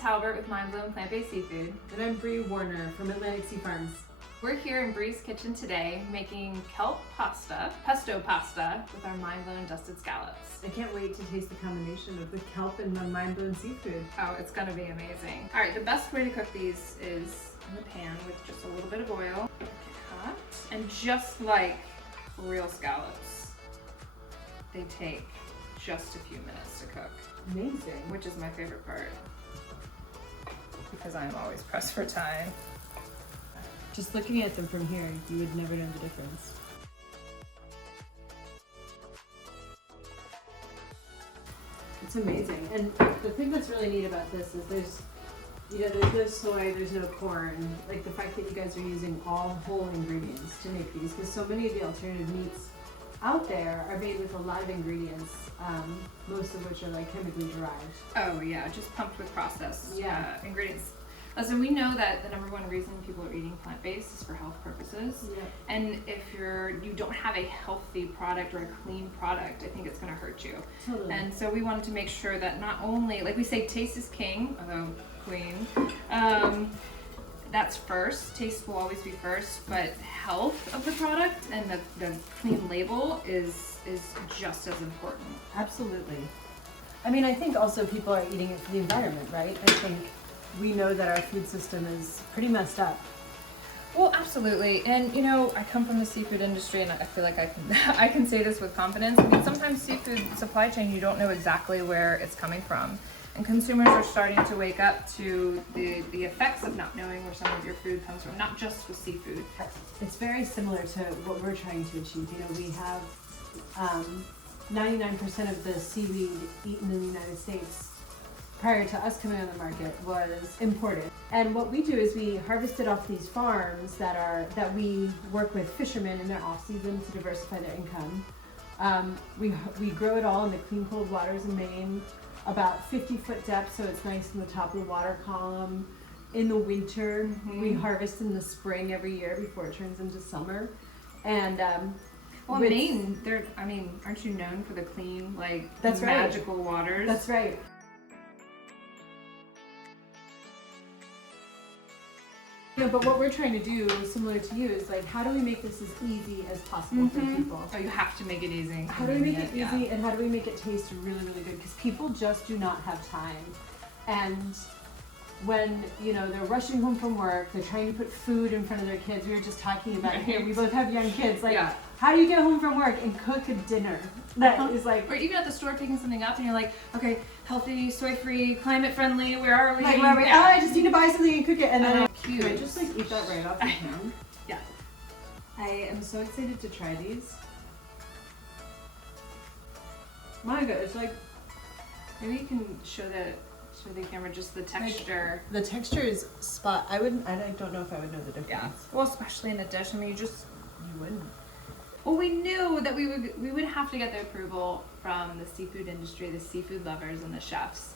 Talbert with Mind Blown Plant-Based Seafood. And I'm Bree Warner from Atlantic Sea Farms. We're here in Bree's kitchen today making kelp pesto pasta with our Mind Blown Dusted Scallops. I can't wait to taste the combination of the kelp and the Mind Blown seafood. Oh, it's gonna be amazing. All right, the best way to cook these is in the pan with just a little bit of oil. Get hot. And just like real scallops, they take just a few minutes to cook. Amazing. Which is my favorite part, because I'm always pressed for time. Just looking at them from here, you would never know the difference. It's amazing. And the thing that's really neat about this is there's no soy, there's no corn. Like the fact that you guys are using all whole ingredients to make these, because so many of the alternative meats out there are made with a lot of ingredients, most of which are like chemically derived. Oh yeah, just pumped with processed ingredients. Listen, we know that the number one reason people are eating plant-based is for health purposes. Yeah. And if you don't have a healthy product or a clean product, I think it's going to hurt you. Totally. And so we wanted to make sure that not only, like we say, taste is king, although queen. That's first. Taste will always be first, but health of the product and the clean label is just as important. Absolutely. I mean, I think also people are eating it for the environment, right? I think we know that our food system is pretty messed up. Well, absolutely. And you know, I come from the seafood industry and I feel like I can say this with confidence. I mean, sometimes seafood supply chain, you don't know exactly where it's coming from. And consumers are starting to wake up to the effects of not knowing where some of your food comes from, not just with seafood. It's very similar to what we're trying to achieve. You know, we have 99% of the seaweed eaten in the United States prior to us coming on the market was imported. And what we do is we harvest it off these farms that we work with fishermen in their off season to diversify their income. We grow it all in the clean cold waters in Maine, about 50-foot depth, so it's nice in the top of the water column. In the winter, we harvest in the spring every year before it turns into summer. And well, Maine, aren't you known for the clean, that's magical waters? That's right. You know, but what we're trying to do, similar to you, is like, how do we make this as easy as possible for people? Oh, you have to make it easy. How do we make it easy, and how do we make it taste really, really good? Because people just do not have time. And when, you know, they're rushing home from work, they're trying to put food in front of their kids. We were just talking about it here. We both have young kids. Like, how do you get home from work and cook a dinner that is like... Or even at the store picking something up and you're like, okay, healthy, soy-free, climate-friendly, where are we? Like, where are we? Oh, I just need to buy something and cook it. And then cute. I just like eat that right off the pan. Yeah. I am so excited to try these. My God, it's like... Maybe you can show the camera just the texture. Like, the texture is spot. I don't know if I would know the difference. Yeah. Well, especially in a dish. I mean, you wouldn't. Well, we knew that we would have to get the approval from the seafood industry, the seafood lovers, and the chefs,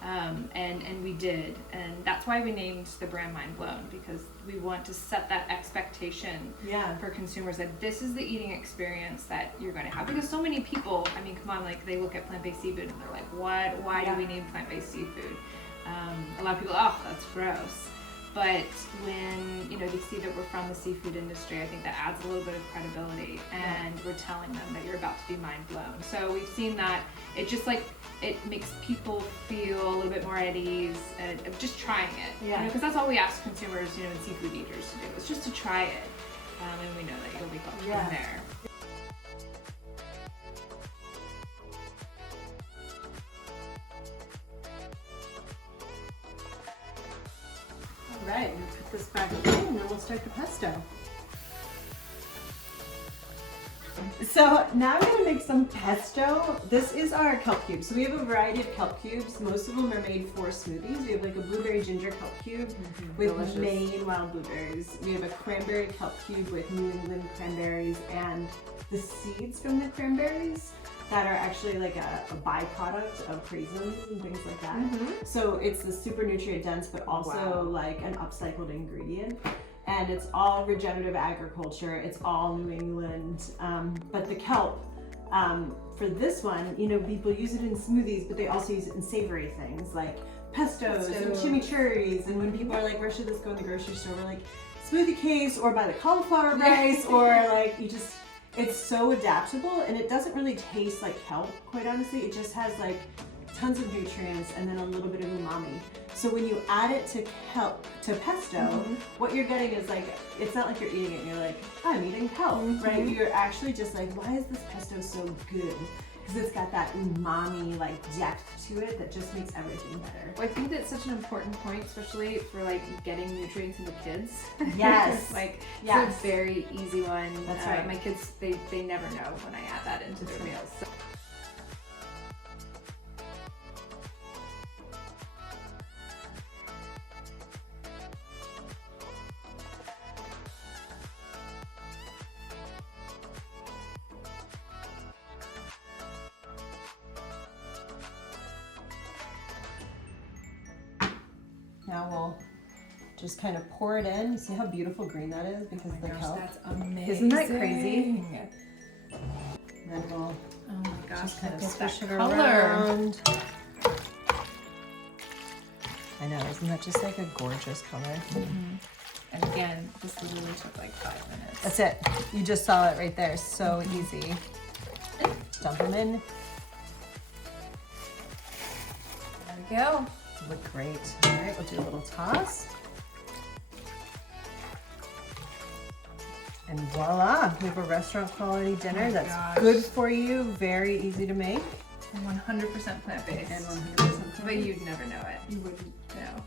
and we did, and that's why we named the brand Mind Blown, because we want to set that expectation for consumers that this is the eating experience that you're going to have. Because so many people, I mean, come on, like they look at plant-based seafood and they're like, what? Why do we name plant-based seafood? A lot of people, oh, that's gross. But when, you know, they see that we're from the seafood industry, I think that adds a little bit of credibility, and we're telling them that you're about to be mind blown. So we've seen that it just it makes people feel a little bit more at ease of just trying it. Yeah. Because that's all we ask consumers, you know, and seafood eaters to do, is just to try it. And we know that you'll be hooked from there. Right, we'll put this back in and then we'll start the pesto. So now we're going to make some pesto. This is our kelp cubes. So we have a variety of kelp cubes. Most of them are made for smoothies. We have like a blueberry ginger kelp cube with Maine wild blueberries. We have a cranberry kelp cube with New England cranberries and the seeds from the cranberries that are actually like a byproduct of raisins and things like that. So it's the super nutrient dense, but also like an upcycled ingredient. And it's all regenerative agriculture. It's all New England. But the kelp, for this one, you know, people use it in smoothies, but they also use it in savory things like pestos and chimichurris. And when people are like, where should this go in the grocery store? We're like, smoothie case, or buy the cauliflower rice, or like it's so adaptable, and it doesn't really taste like kelp, quite honestly. It just has like tons of nutrients and then a little bit of umami. So when you add it to pesto, what you're getting is like, it's not like you're eating it and you're like, I'm eating kelp, right? You're actually just like, why is this pesto so good? Because it's got that umami like depth to it that just makes everything better. Well, I think that's such an important point, especially for like getting nutrients into kids. Yes. Like, yes. It's a very easy one. That's right. My kids, they never know when I add that into their meals. So. Now we'll just kind of pour it in. You see how beautiful green that is because of the kelp? That's amazing. Isn't that crazy? And then we'll just kind of swish it around. I know, isn't that just like a gorgeous color? And again, this literally took like 5 minutes. That's it. You just saw it right there. So easy. Dump them in. There we go. Look great. All right, we'll do a little toss. And voila, we have a restaurant quality dinner that's good for you, very easy to make. And 100% plant-based. And 100% But you'd never know it. You wouldn't know.